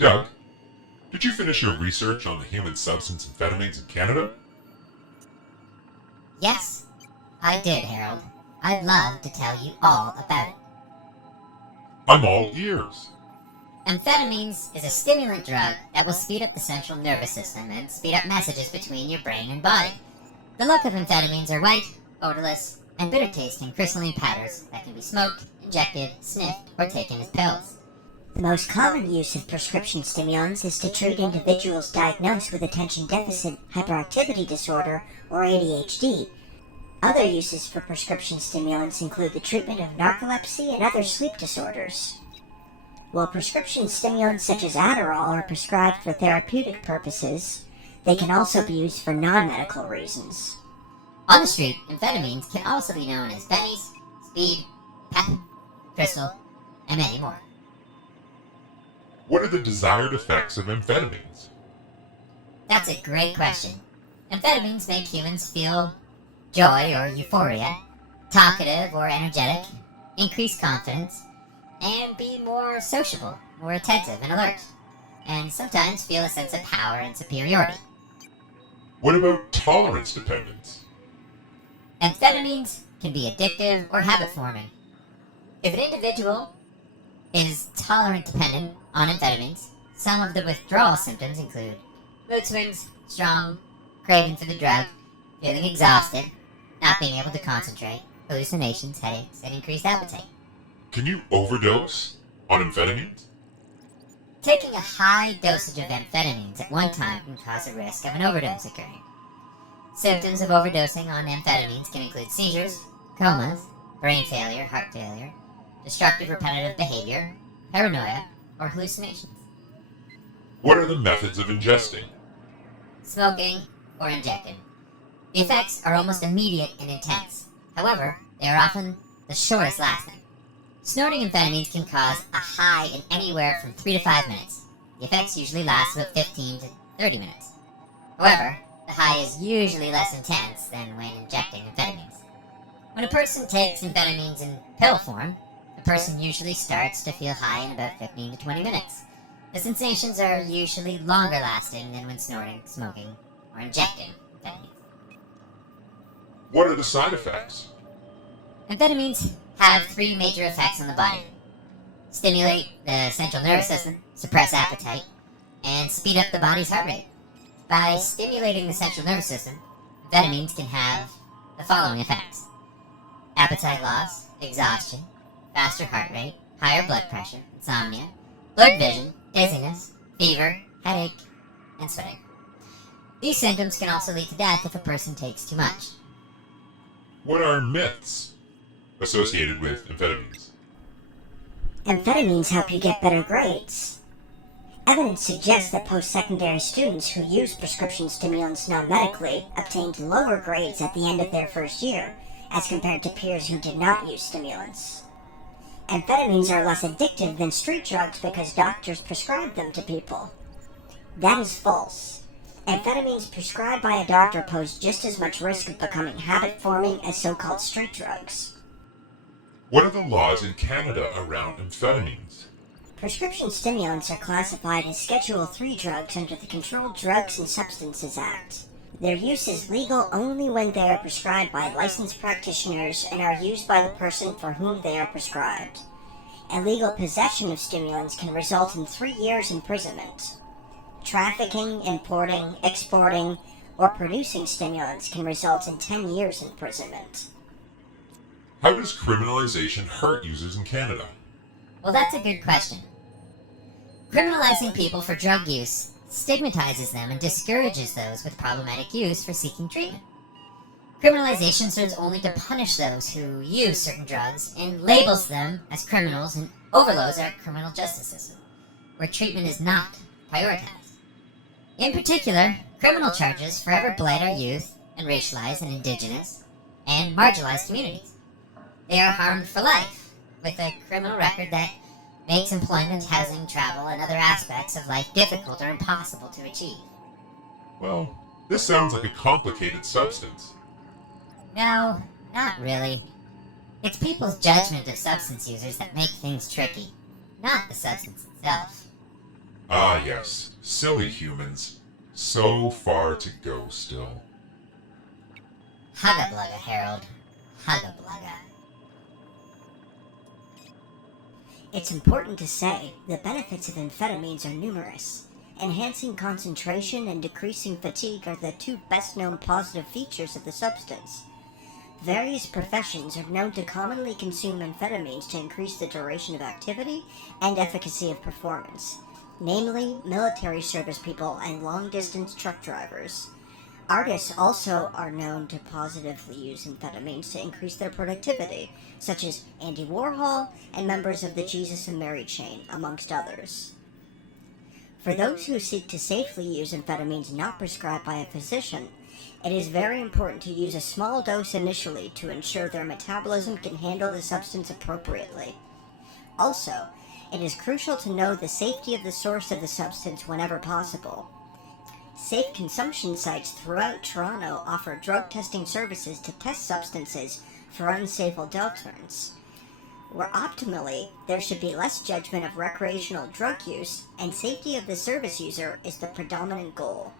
Doug, did you finish your research on the human substance amphetamines in Canada? Yes, I did, Harold. I'd love to tell you all about it. I'm all ears. Amphetamines is a stimulant drug that will speed up the central nervous system and speed up messages between your brain and body. The look of amphetamines are white, odorless, and bitter-tasting crystalline powders that can be smoked, injected, sniffed, or taken as pills. The most common use of prescription stimulants is to treat individuals diagnosed with attention deficit hyperactivity disorder, or ADHD. Other uses for prescription stimulants include the treatment of narcolepsy and other sleep disorders. While prescription stimulants such as Adderall are prescribed for therapeutic purposes, they can also be used for non-medical reasons. On the street, amphetamines can also be known as bennies, speed, pep, crystal, and many more. What are the desired effects of amphetamines? That's a great question. Amphetamines make humans feel joy or euphoria, talkative or energetic, increase confidence, and be more sociable, more attentive and alert, and sometimes feel a sense of power and superiority. What about tolerance dependence? Amphetamines can be addictive or habit-forming. If an individual is tolerant dependent on amphetamines, some of the withdrawal symptoms include mood swings, strong craving for the drug, feeling exhausted, not being able to concentrate, hallucinations, headaches, and increased appetite. Can you overdose on amphetamines? Taking a high dosage of amphetamines at one time can cause a risk of an overdose occurring. Symptoms of overdosing on amphetamines can include seizures, comas, brain failure, heart failure, destructive repetitive behavior, paranoia, or hallucinations. What are the methods of ingesting? Smoking or injecting. The effects are almost immediate and intense. However, they are often the shortest lasting. Snorting amphetamines can cause a high in anywhere from 3 to 5 minutes. The effects usually last about 15 to 30 minutes. However, the high is usually less intense than when injecting amphetamines. When a person takes amphetamines in pill form, the person usually starts to feel high in about 15 to 20 minutes. The sensations are usually longer lasting than when snorting, smoking, or injecting amphetamines. What are the side effects? Amphetamines have 3 major effects on the body: stimulate the central nervous system, suppress appetite, and speed up the body's heart rate. By stimulating the central nervous system, amphetamines can have the following effects: appetite loss, exhaustion, faster heart rate, higher blood pressure, insomnia, blurred vision, dizziness, fever, headache, and sweating. These symptoms can also lead to death if a person takes too much. What are myths associated with amphetamines? Amphetamines help you get better grades. Evidence suggests that post-secondary students who use prescription stimulants non-medically obtained lower grades at the end of their first year, as compared to peers who did not use stimulants. Amphetamines are less addictive than street drugs because doctors prescribe them to people. That is false. Amphetamines prescribed by a doctor pose just as much risk of becoming habit-forming as so-called street drugs. What are the laws in Canada around amphetamines? Prescription stimulants are classified as Schedule III drugs under the Controlled Drugs and Substances Act. Their use is legal only when they are prescribed by licensed practitioners and are used by the person for whom they are prescribed. Illegal possession of stimulants can result in 3 years imprisonment. Trafficking, importing, exporting, or producing stimulants can result in 10 years imprisonment. How does criminalization hurt users in Canada? Well, that's a good question. Criminalizing people for drug use stigmatizes them and discourages those with problematic use for seeking treatment. Criminalization serves only to punish those who use certain drugs and labels them as criminals and overloads our criminal justice system, where treatment is not prioritized. In particular, criminal charges forever blight our youth and racialized and indigenous and marginalized communities. They are harmed for life, with a criminal record that makes employment, housing, travel, and other aspects of life difficult or impossible to achieve. Well, this sounds like a complicated substance. No, not really. It's people's judgment of substance users that make things tricky, not the substance itself. Ah yes, silly humans. So far to go still. Hugga blugga, Harold. Hugga blugga. It's important to say the benefits of amphetamines are numerous. Enhancing concentration and decreasing fatigue are the two best-known positive features of the substance. Various professions are known to commonly consume amphetamines to increase the duration of activity and efficacy of performance, namely military service people and long-distance truck drivers. Artists also are known to positively use amphetamines to increase their productivity, such as Andy Warhol and members of the Jesus and Mary chain, amongst others. For those who seek to safely use amphetamines not prescribed by a physician, it is very important to use a small dose initially to ensure their metabolism can handle the substance appropriately. Also, it is crucial to know the safety of the source of the substance whenever possible. Safe consumption sites throughout Toronto offer drug testing services to test substances for unsafe adulterants, where optimally there should be less judgment of recreational drug use and safety of the service user is the predominant goal.